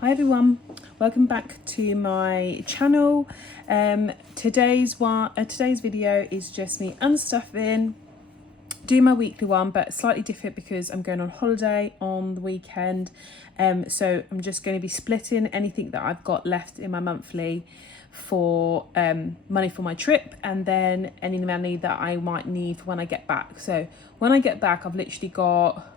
Hi everyone, welcome back to my channel. Today's video is just me unstuffing, doing my weekly one, but slightly different because I'm going on holiday on the weekend. So I'm just going to be splitting anything that I've got left in my monthly for money for my trip, and then any money that I might need for when I get back. So when I get back, I've literally got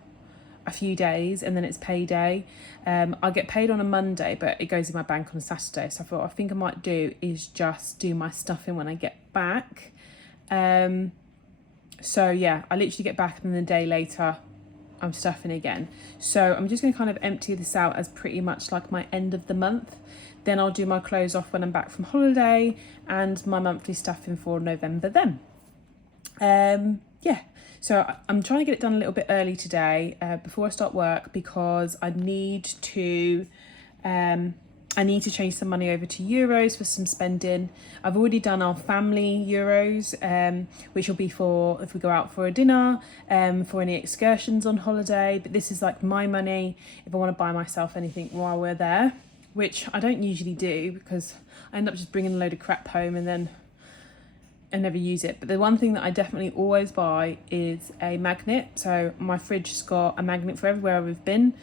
a few days and then it's payday. I get paid on a Monday, but it goes in my bank on a Saturday. So I think I might do is just do my stuffing when I get back. So yeah, I literally get back and then a day later I'm stuffing again. So I'm just going to kind of empty this out as pretty much like my end of the month. Then I'll do my clothes off when I'm back from holiday and my monthly stuffing for November then. Yeah, so I'm trying to get it done a little bit early today before I start work, because I need to change some money over to euros for some spending. I've already done our family euros, which will be for if we go out for a dinner, for any excursions on holiday. But this is like my money if I want to buy myself anything while we're there, which I don't usually do because I end up just bringing a load of crap home and then I never use it. But the one thing that I definitely always buy is a magnet. So my fridge has got a magnet for everywhere we've been.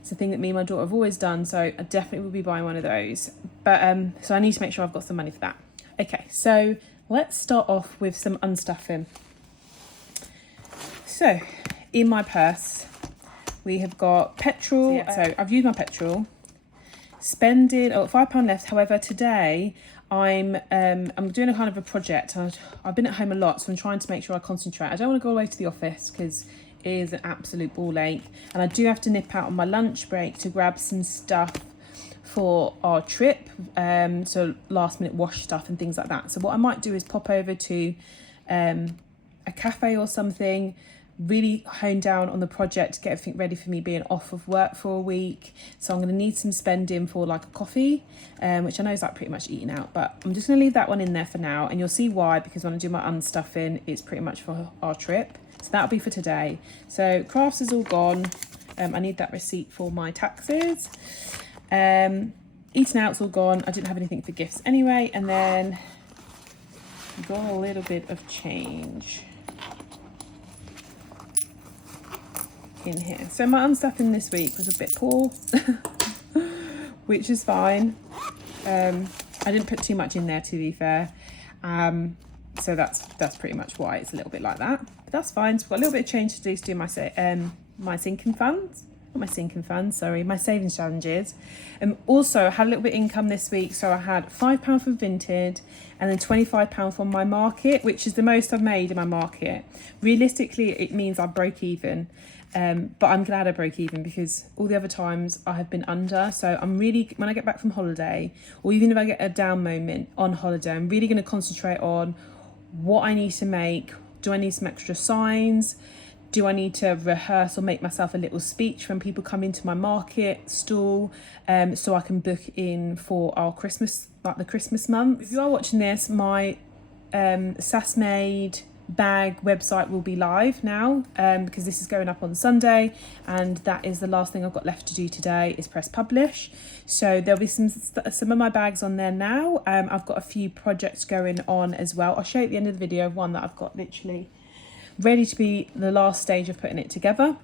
It's a thing that me and my daughter have always done, so I definitely will be buying one of those. But so I need to make sure I've got some money for that. Okay, so let's start off with some unstuffing. So in my purse we have got petrol. So I've used my petrol, spending £5 left. However, today I'm doing a kind of a project. I've been at home a lot, so I'm trying to make sure I concentrate. I don't want to go all the way to the office because it is an absolute ball ache, and I do have to nip out on my lunch break to grab some stuff for our trip, so last minute wash stuff and things like that. So what I might do is pop over to a cafe or something, really hone down on the project, get everything ready for me being off of work for a week. So I'm going to need some spending for like a coffee, which I know is like pretty much eating out, but I'm just going to leave that one in there for now, and you'll see why, because when I do my unstuffing it's pretty much for our trip. So that'll be for today. So crafts is all gone. I need that receipt for my taxes. Eating out's all gone. I didn't have anything for gifts anyway. And then got a little bit of change in here. So my unstuffing this week was a bit poor, which is fine. I didn't put too much in there, to be fair. So that's pretty much why it's a little bit like that. But that's fine. So I've got a little bit of change to do my sinking funds. Not my sinking funds, sorry, my savings challenges. Also, I had a little bit of income this week. So I had £5 from Vinted and then £25 from my market, which is the most I've made in my market. Realistically, it means I broke even. But I'm glad I broke even because all the other times I have been under. So I'm really, when I get back from holiday, or even if I get a down moment on holiday, I'm really going to concentrate on what I need to make. Do I need some extra signs? Do I need to rehearse or make myself a little speech when people come into my market stall, so I can book in for our Christmas, like the Christmas month? If you are watching this, my Sas made bag website will be live now, because this is going up on Sunday, and that is the last thing I've got left to do today is press publish. So there'll be some of my bags on there now. I've got a few projects going on as well. I'll show you at the end of the video one that I've got literally ready to be the last stage of putting it together.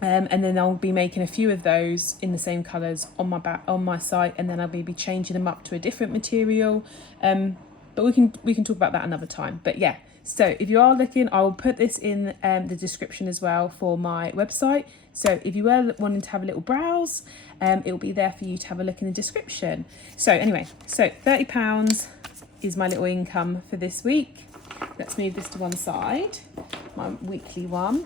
And then I'll be making a few of those in the same colours on my site, and then I'll be changing them up to a different material. But we can talk about that another time. But yeah, so if you are looking, I will put this in the description as well for my website. So if you were wanting to have a little browse, it will be there for you to have a look in the description. So anyway, so £30 is my little income for this week. Let's move this to one side, my weekly one.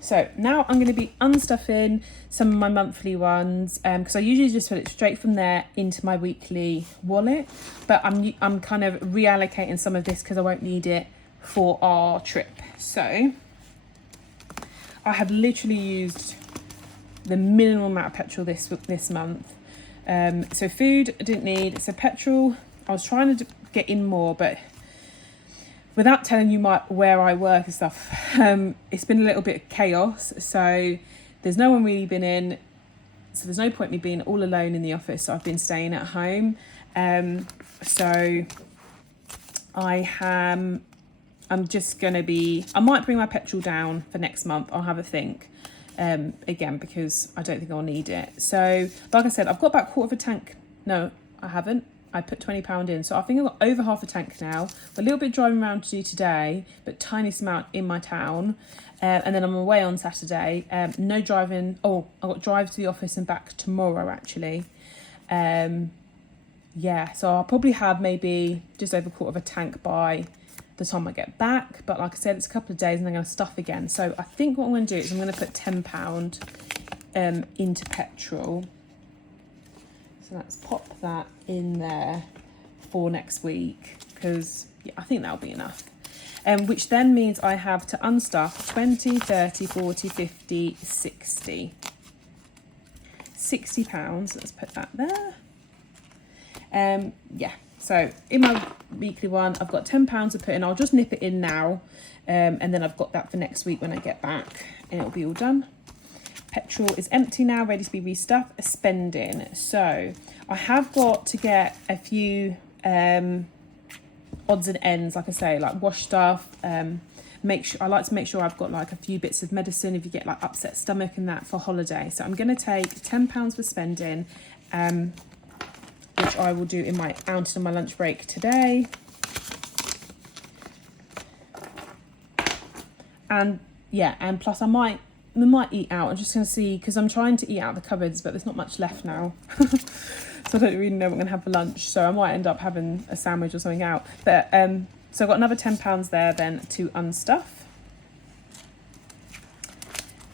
So now I'm going to be unstuffing some of my monthly ones, because I usually just put it straight from there into my weekly wallet, but I'm kind of reallocating some of this because I won't need it for our trip. So I have literally used the minimal amount of petrol this month. So food I didn't need. So petrol, I was trying to get in more, but without telling you where I work and stuff, it's been a little bit of chaos. So there's no one really been in. so there's no point me being all alone in the office, so I've been staying at home. So I'm just going to be, I might bring my petrol down for next month. I'll have a think again, because I don't think I'll need it. So like I said, I've got about a quarter of a tank. No, I haven't. I put £20 in. So I think I've got over half a tank now. A little bit driving around to do today, but tiniest amount in my town. And then I'm away on Saturday. No driving. Oh, I've got drive to the office and back tomorrow, actually. Yeah, so I'll probably have maybe just over a quarter of a tank by the time I get back. But like I said, it's a couple of days and I'm going to stuff again. So I think what I'm going to do is I'm going to put £10 into petrol. So let's pop that in there for next week, because yeah, I think that'll be enough. Which then means I have to unstuff 20, 30, 40, 50, 60. £60. Let's put that there. Yeah, so in my weekly one, I've got £10 to put in. I'll just nip it in now. And then I've got that for next week when I get back, and it'll be all done. Petrol is empty now, ready to be restuffed. Spending. So I have got to get a few odds and ends, like I say, like wash stuff. I like to make sure I've got like a few bits of medicine if you get like upset stomach and that for holiday. So I'm going to take £10 for spending, which I will do in my out on my lunch break today. And yeah, and plus I might eat out. I'm just going to see, because I'm trying to eat out the cupboards, but there's not much left now. So I don't really know what I'm going to have for lunch. So I might end up having a sandwich or something out. But so I've got another £10 there then to unstuff.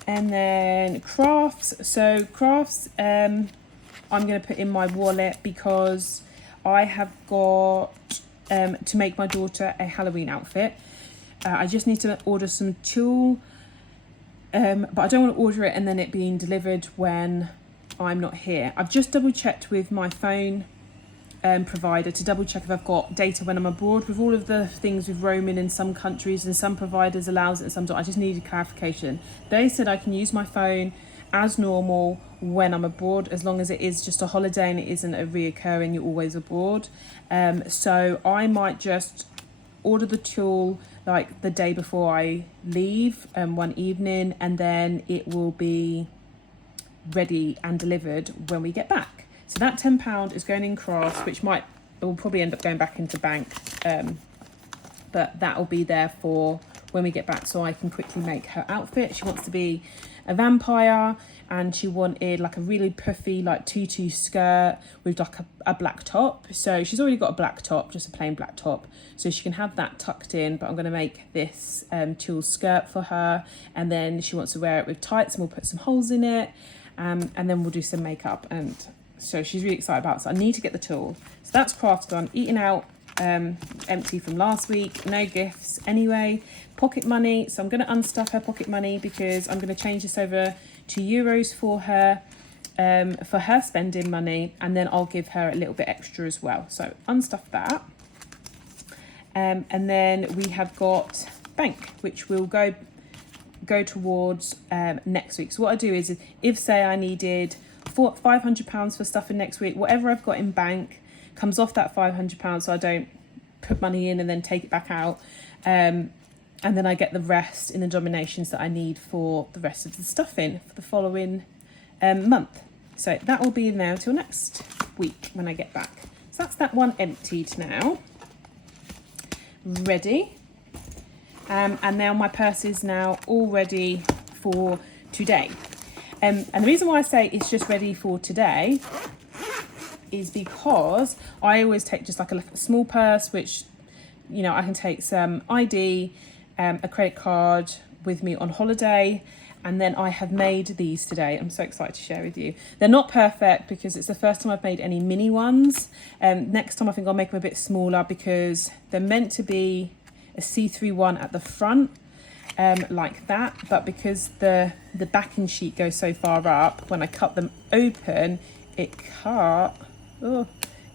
And then crafts. So crafts, I'm going to put in my wallet because I have got to make my daughter a Halloween outfit. I just need to order some tulle. But I don't want to order it and then it being delivered when I'm not here. I've just double checked with my phone provider to double check if I've got data when I'm abroad. With all of the things with roaming in some countries and some providers allows it and some don't. I just needed clarification. They said I can use my phone as normal when I'm abroad, as long as it is just a holiday and it isn't a reoccurring, you're always abroad. So I might just order the tulle like the day before I leave, one evening, and then it will be ready and delivered when we get back. So that £10 is going in crafts, which will probably end up going back into bank, but that will be there for when we get back, so I can quickly make her outfit. She wants to be a vampire, and she wanted like a really puffy like tutu skirt with like a black top. So she's already got a black top, just a plain black top, so she can have that tucked in. But I'm going to make this tulle skirt for her, and then she wants to wear it with tights, and we'll put some holes in it, and then we'll do some makeup. And so she's really excited about it. So I need to get the tulle. So that's crafts done. Eating out, empty from last week, no gifts anyway. Pocket money, so I'm going to unstuff her pocket money because I'm going to change this over to euros for her spending money, and then I'll give her a little bit extra as well. So unstuff that, and then we have got bank, which will go towards next week. So what I do is, if say I needed £500 for stuff in next week, whatever I've got in bank comes off that £500, so I don't put money in and then take it back out, and then I get the rest in the denominations that I need for the rest of the stuffing for the following month. So that will be in there until next week when I get back. So that's that one emptied now, ready. And now my purse is now all ready for today. And the reason why I say it's just ready for today is because I always take just like a small purse, which, you know, I can take some ID, a credit card with me on holiday, and then I have made these today. I'm so excited to share with you. They're not perfect because it's the first time I've made any mini ones. Next time I think I'll make them a bit smaller because they're meant to be a see-through one at the front, like that, but because the backing sheet goes so far up, when I cut them open, it cut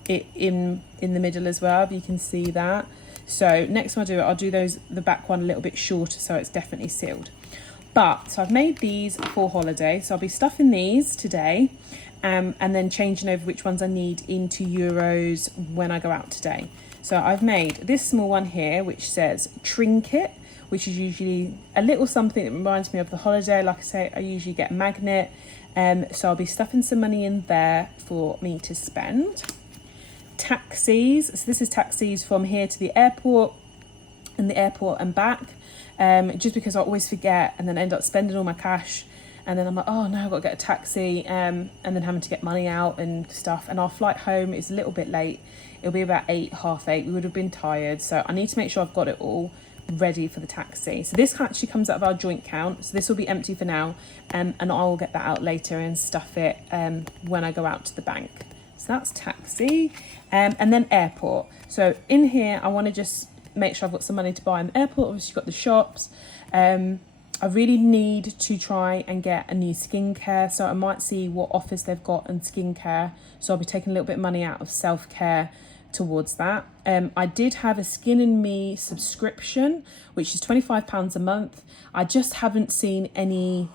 it in the middle as well, if you can see that. So next time I do it, I'll do the back one a little bit shorter, so it's definitely sealed. But so I've made these for holiday, so I'll be stuffing these today, and then changing over which ones I need into euros when I go out today. So I've made this small one here which says trinket, which is usually a little something that reminds me of the holiday. Like I say, I usually get a magnet, so I'll be stuffing some money in there for me to spend. Taxis, so this is taxis from here to the airport and the airport and back, just because I always forget and then end up spending all my cash, and then I'm like, oh no, I've got to get a taxi, and then having to get money out and stuff. And our flight home is a little bit late. It'll be about 8, half 8. We would have been tired, so I need to make sure I've got it all ready for the taxi. So this actually comes out of our joint account, so this will be empty for now, and I will get that out later and stuff it when I go out to the bank. So that's taxi, and then airport. So in here I want to just make sure I've got some money to buy in the airport. Obviously you've got the shops. I really need to try and get a new skincare, so I might see what offers they've got in skincare, so I'll be taking a little bit of money out of self-care towards that. I did have a Skin and Me subscription, which is £25 a month. I just haven't seen any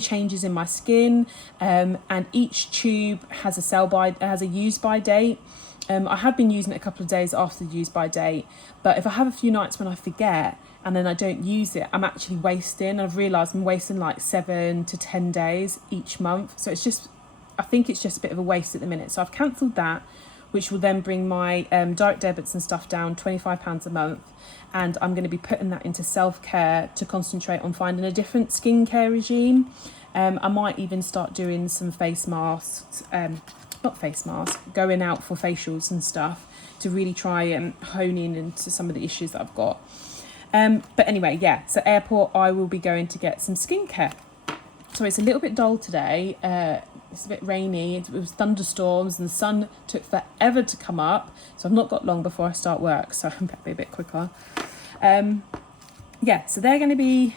changes in my skin, and each tube has a use by date. I have been using it a couple of days after the use by date, but if I have a few nights when I forget and then I don't use it, I'm actually wasting. I've realised I'm wasting like 7 to 10 days each month, so I think it's just a bit of a waste at the minute. So I've cancelled that, which will then bring my direct debits and stuff down £25 a month, and I'm going to be putting that into self-care to concentrate on finding a different skincare regime. I might even start doing some face masks, going out for facials and stuff to really try and hone in into some of the issues that I've got. But anyway, yeah, so airport, I will be going to get some skincare. So it's a little bit dull today. It's a bit rainy. It was thunderstorms and the sun took forever to come up. So I've not got long before I start work, so I'm going to be a bit quicker. Yeah, so they're going to be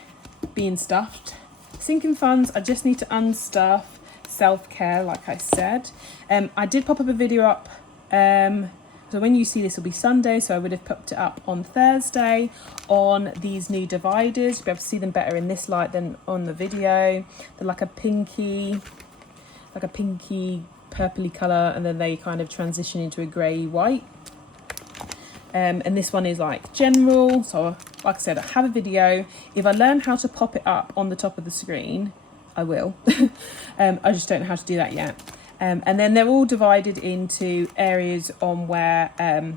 being stuffed. Sinking funds, I just need to unstuff. Self-care, like I said. I did pop up a video up. So when you see this will be Sunday, so I would have popped it up on Thursday on these new dividers. You'll be able to see them better in this light than on the video. They're like a pinky purpley colour, and then they kind of transition into a grey white. And this one is like general. So like I said, I have a video. If I learn how to pop it up on the top of the screen, I will. I just don't know how to do that yet. And then they're all divided into areas on where I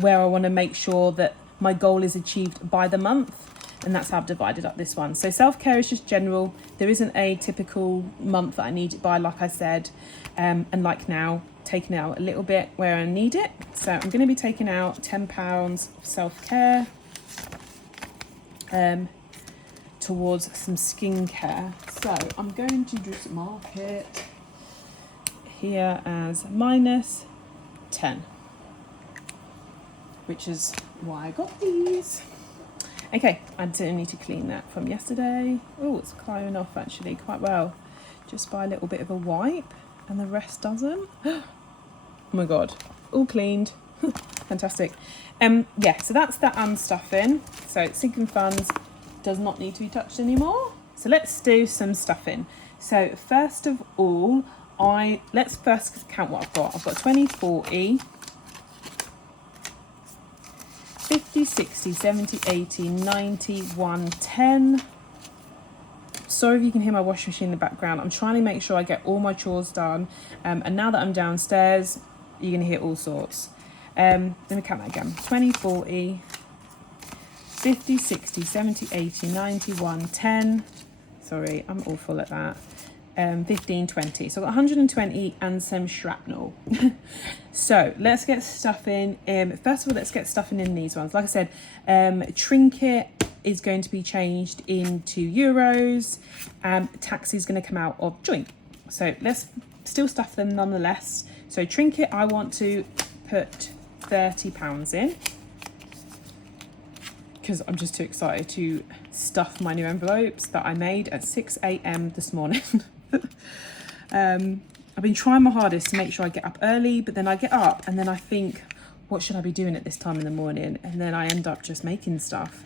want to make sure that my goal is achieved by the month. And that's how I've divided up this one. So self-care is just general. There isn't a typical month that I need it by, like I said. And like now, taking out a little bit where I need it. So I'm going to be taking out £10 of self-care towards some skincare. So I'm going to just mark it here as -10, which is why I got these. Okay, I do need to clean that from yesterday. Oh, it's climbing off actually quite well, just by a little bit of a wipe, and the rest doesn't. Oh my god, all cleaned. Fantastic. Yeah, so that's that unstuffing. So sinking funds does not need to be touched anymore. So let's do some stuffing. So first of all, let's first count what I've got. I've got 20, 40, 50, 60, 70, 80, 90, 110. Sorry if you can hear my washing machine in the background. I'm trying to make sure I get all my chores done. And now that I'm downstairs, you're going to hear all sorts. Let me count that again. 20, 40, 50, 60, 70, 80, 90, 110. Sorry, I'm awful at that. 15, 20. So I've got 120 and some shrapnel. So let's get stuffing. First of all, let's get stuffing in these ones. Like I said, trinket is going to be changed into euros. Taxi is going to come out of joint. So let's still stuff them nonetheless. So trinket, I want to put £30 in, because I'm just too excited to stuff my new envelopes that I made at 6 a.m. this morning. I've been trying my hardest to make sure I get up early, but then I get up and then I think, what should I be doing at this time in the morning? And then I end up just making stuff,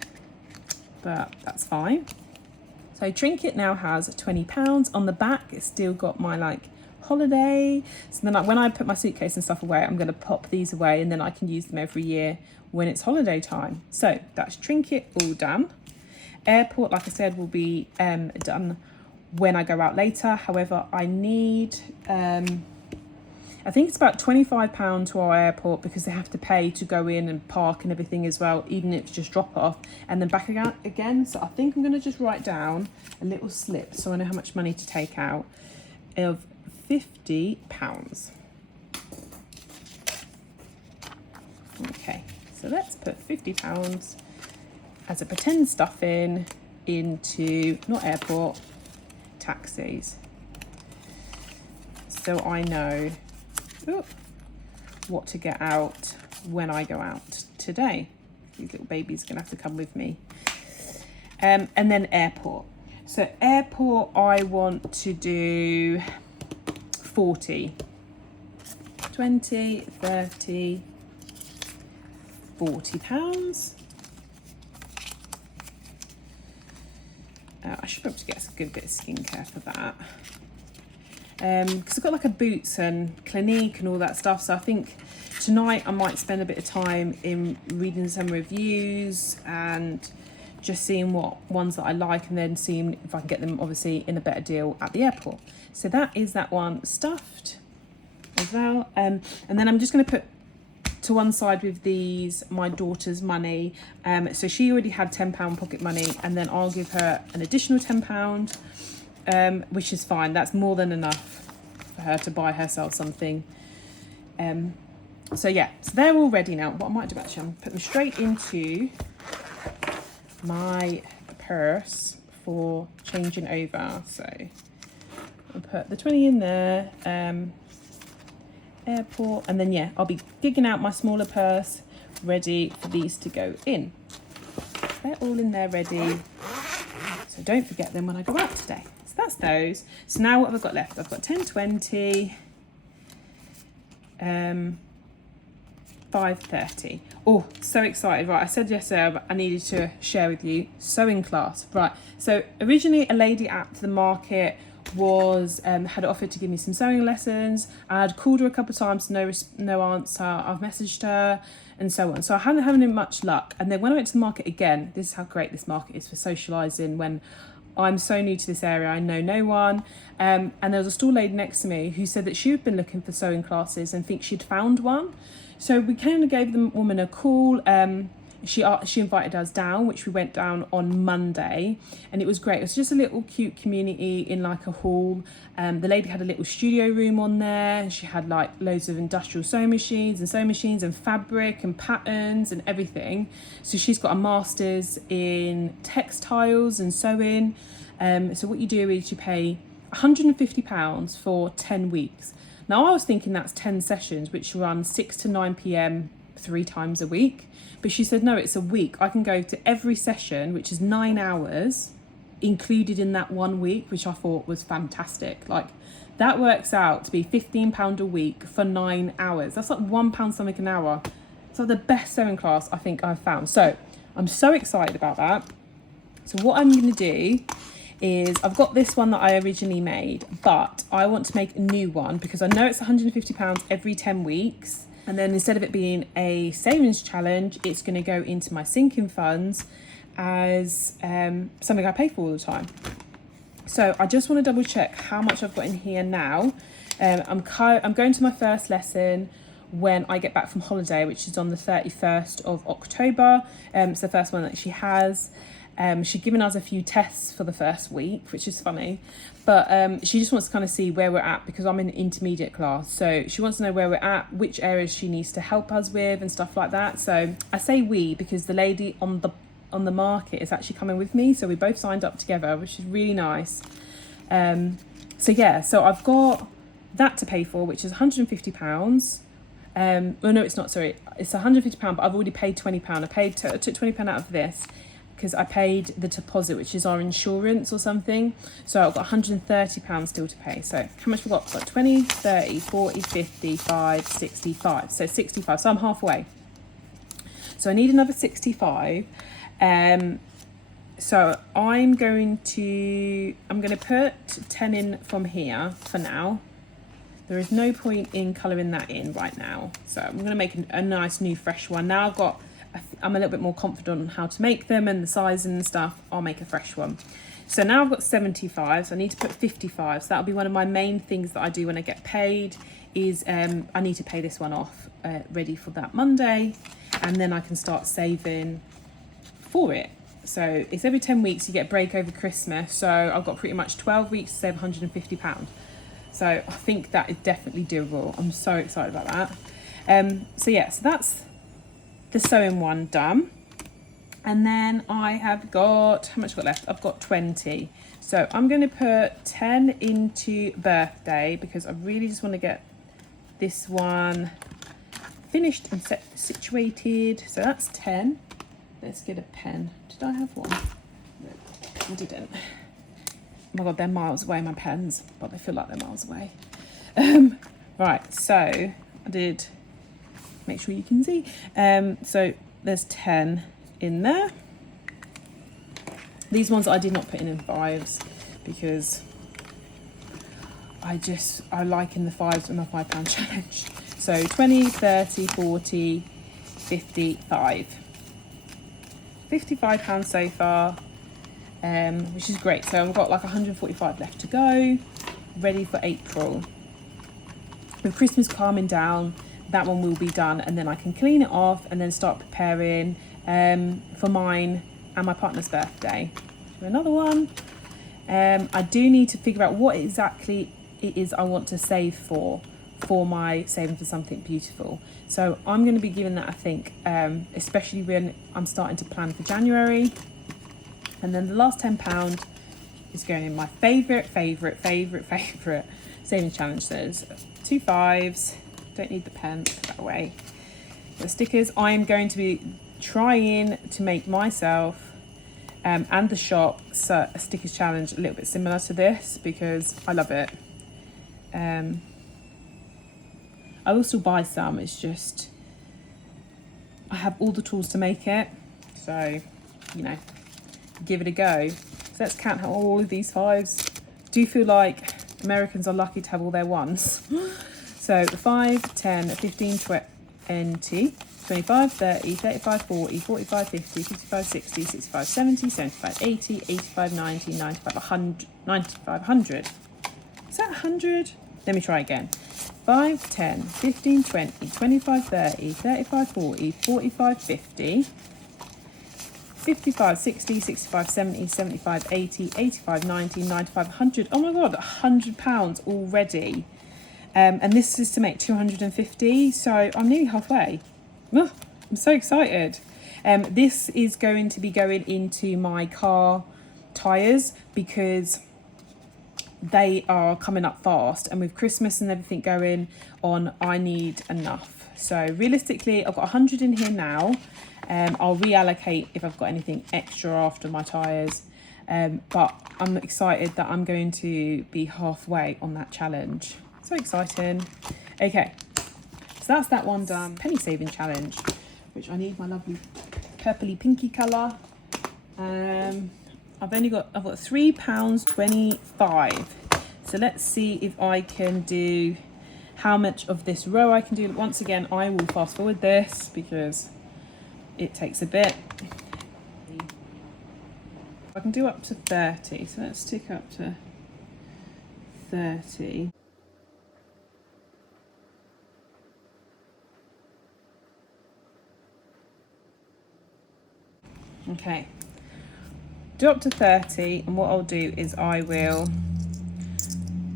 but that's fine. So Trinket now has £20 on the back. It's still got my like holiday. So then when I put my suitcase and stuff away, I'm going to pop these away and then I can use them every year when it's holiday time. So that's Trinket all done. Airport, like I said, will be done when I go out later. However, I need, I think it's about £25 to our airport because they have to pay to go in and park and everything as well, even if it's just drop off and then back again. So I think I'm going to just write down a little slip so I know how much money to take out of £50. Okay, so let's put £50 as a pretend stuffing into, not airport, taxis. So I know what to get out when I go out today. These little babies are gonna have to come with me. And then airport. So airport, I want to do 40, 20, 30, £40. I should probably get a good bit of skincare for that. Because I've got like a Boots and Clinique and all that stuff. So I think tonight I might spend a bit of time in reading some reviews and just seeing what ones that I like and then seeing if I can get them obviously in a better deal at the airport. So that is that one stuffed as well. And then I'm just going to put to one side with these my daughter's money. So she already had £10 pocket money and then I'll give her an additional £10. Which is fine. That's more than enough for her to buy herself something. So yeah, so they're all ready now. What I might do actually, I'm put them straight into my purse for changing over. So I'll put the 20 in there, airport, and then yeah, I'll be digging out my smaller purse ready for these to go in. They're all in there ready. So don't forget them when I go out today. That's those. So now what have I got left? I've got 10, 20, 5, 30. Oh, so excited. Right, I said yesterday I needed to share with you sewing class. Right, so originally a lady at the market was had offered to give me some sewing lessons. I'd called her a couple of times, no answer. I've messaged her and so on. So I hadn't having much luck. And then when I went to the market again, this is how great this market is for socialising when I'm so new to this area, I know no one. And there was a stall lady next to me who said that she had been looking for sewing classes and think she'd found one. So we kind of gave the woman a call. She invited us down, which we went down on Monday, and it was great. It was just a little cute community in like a hall. The lady had a little studio room on there. She had like loads of industrial sewing machines and fabric and patterns and everything. So she's got a master's in textiles and sewing. So what you do is you pay £150 for 10 weeks. Now I was thinking that's 10 sessions, which run 6 to 9 p.m. 3 times a week. But she said, no, it's a week. I can go to every session, which is 9 hours, included in that 1 week, which I thought was fantastic. Like, that works out to be £15 a week for 9 hours. That's like £1 something an hour. It's like the best sewing class I think I've found. So I'm so excited about that. So what I'm going to do is I've got this one that I originally made, but I want to make a new one because I know it's £150 every 10 weeks. And then instead of it being a savings challenge, it's going to go into my sinking funds as something I pay for all the time. So I just want to double check how much I've got in here now. I'm going to my first lesson when I get back from holiday, which is on the 31st of October. It's the first one that she has. She'd given us a few tests for the first week, which is funny, but she just wants to kind of see where we're at because I'm in intermediate class. So she wants to know where we're at, which areas she needs to help us with and stuff like that. So I say we because the lady on the market is actually coming with me. So we both signed up together, which is really nice. So yeah, so I've got that to pay for, which is £150. Well, no, it's not, sorry. It's £150, but I've already paid £20. I took £20 out of this because I paid the deposit, which is our insurance or something. So I've got £130 still to pay. So how much have we got? We've got 20, 30, 40, 55, 65. So 65, so I'm halfway. So I need another 65. So I'm going to put 10 in from here for now. There is no point in colouring that in right now. So I'm going to make a nice new fresh one. Now I'm a little bit more confident on how to make them and the size and stuff. I'll make a fresh one. So now I've got 75, so I need to put 55. So that'll be one of my main things that I do when I get paid is I need to pay this one off ready for that Monday. And then I can start saving for it. So it's every 10 weeks you get a break over Christmas. So I've got pretty much 12 weeks to save £150. So I think that is definitely doable. I'm so excited about that. So that's the sewing one done. And then I have got, how much I've got left? I've got 20. So I'm going to put 10 into birthday because I really just want to get this one finished and situated. So that's 10. Let's get a pen. Did I have one? No, I didn't. Oh my God, they're miles away, my pens, but they feel like they're miles away. Right, so I did, make sure you can see. So there's 10 in there. These ones I did not put in fives because I like in the fives in my £5 challenge. So 20, 30, 40, 55. £55 so far, which is great. So I've got like 145 left to go, ready for April. With Christmas calming down, that one will be done, and then I can clean it off and then start preparing for mine and my partner's birthday. Another one. I do need to figure out what exactly it is I want to save for my saving for something beautiful. So I'm going to be giving that a think, especially when I'm starting to plan for January. And then the last £10 is going in my favourite saving challenge. There's 2 5s, don't need the pen, put that away. The stickers, I'm going to be trying to make myself and the shop a stickers challenge a little bit similar to this because I love it. I will still buy some, it's just I have all the tools to make it, so give it a go. So let's count how all of these 5s. Do you feel like Americans are lucky to have all their 1s? So 5, 10, 15, 20, 25, 30, 35, 40, 45, 50, 55, 60, 65, 70, 75, 80, 85, 90, 95, 100, 95, 100. Is that 100? Let me try again. 5, 10, 15, 20, 25, 30, 35, 40, 45, 50, 55, 60, 65, 70, 75, 80, 85, 90, 95, 100. Oh my God, £100 already. And this is to make 250, so I'm nearly halfway. Oh, I'm so excited. This is going to be going into my car tyres because they are coming up fast, and with Christmas and everything going on, I need enough. So realistically, I've got 100 in here now. I'll reallocate if I've got anything extra after my tyres. But I'm excited that I'm going to be halfway on that challenge. So exciting. Okay, so that's that one done. Penny saving challenge, which I need my lovely purpley pinky colour. I've got £3.25. So let's see if I can do how much of this row I can do. Once again, I will fast forward this because it takes a bit. I can do up to 30, so let's stick up to 30. Okay, do up to 30, and what I'll do is I will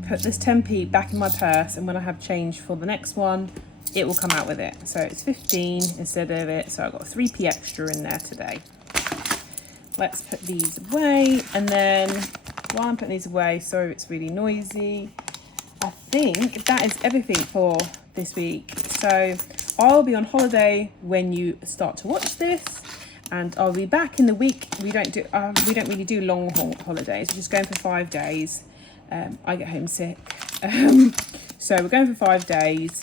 put this 10p back in my purse, and when I have change for the next one, it will come out with it. So it's 15 instead of it, so I've got 3p extra in there today. Let's put these away, and then while I'm putting these away, sorry it's really noisy, I think that is everything for this week. So I'll be on holiday when you start to watch this, and I'll be back in the week. We don't really do long holidays. We're just going for 5 days. I get homesick, so we're going for 5 days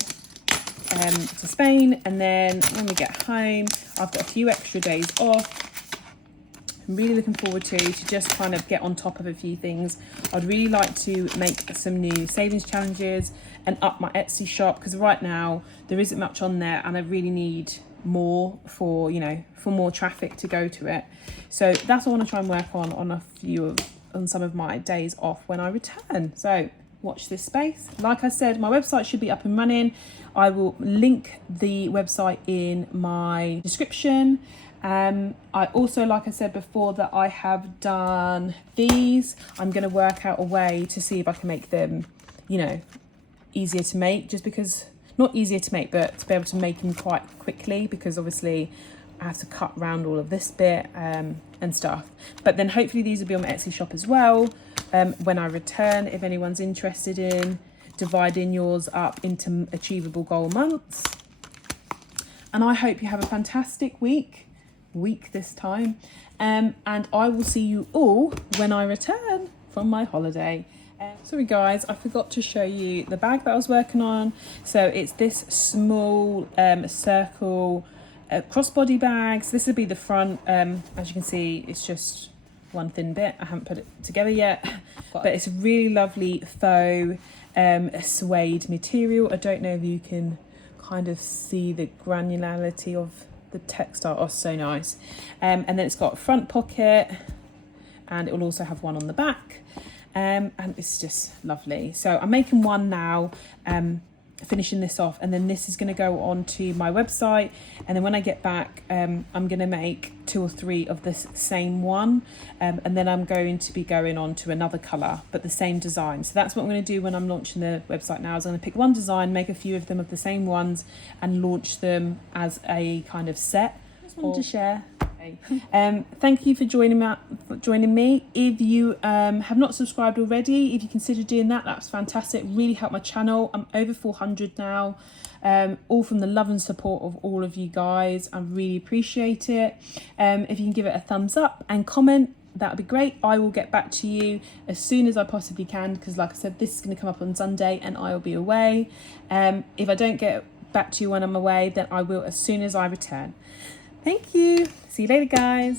to Spain, and then when we get home, I've got a few extra days off I'm really looking forward to just kind of get on top of a few things. I'd really like to make some new savings challenges and up my Etsy shop, because right now there isn't much on there and I really need more for, you know, for more traffic to go to it. So that's what I want to try and work on some of my days off when I return. So watch this space. Like I said, my website should be up and running. I will link the website in my description. I also, like I said before, that I have done these. I'm going to work out a way to see if I can make them, you know, easier to make, just because, not easier to make, but to be able to make them quite quickly, because obviously I have to cut around all of this bit and stuff. But then hopefully these will be on my Etsy shop as well when I return, if anyone's interested in dividing yours up into achievable goal months. And I hope you have a fantastic week this time, and I will see you all when I return from my holiday. Sorry guys, I forgot to show you the bag that I was working on. So it's this small circle crossbody bags. This will be the front. As you can see, it's just one thin bit. I haven't put it together yet, but it's a really lovely faux suede material. I don't know if you can kind of see the granularity of the textile. Oh, so nice. And then it's got a front pocket, and it will also have one on the back, and it's just lovely. So I'm making one now, finishing this off, and then this is going to go on to my website, and then when I get back I'm going to make 2 or 3 of this same one, and then I'm going to be going on to another colour but the same design. So that's what I'm going to do when I'm launching the website now, is I'm going to pick one design, make a few of them of the same ones, and launch them as a kind of set. Just wanted to share. Thank you for joining me. If you have not subscribed already, if you consider doing that, that's fantastic. It really helped my channel. I'm over 400 now, all from the love and support of all of you guys. I really appreciate it. If you can give it a thumbs up and comment, that would be great. I will get back to you as soon as I possibly can, because like I said, this is going to come up on Sunday and I will be away. If I don't get back to you when I'm away, then I will as soon as I return. Thank you. See you later, guys.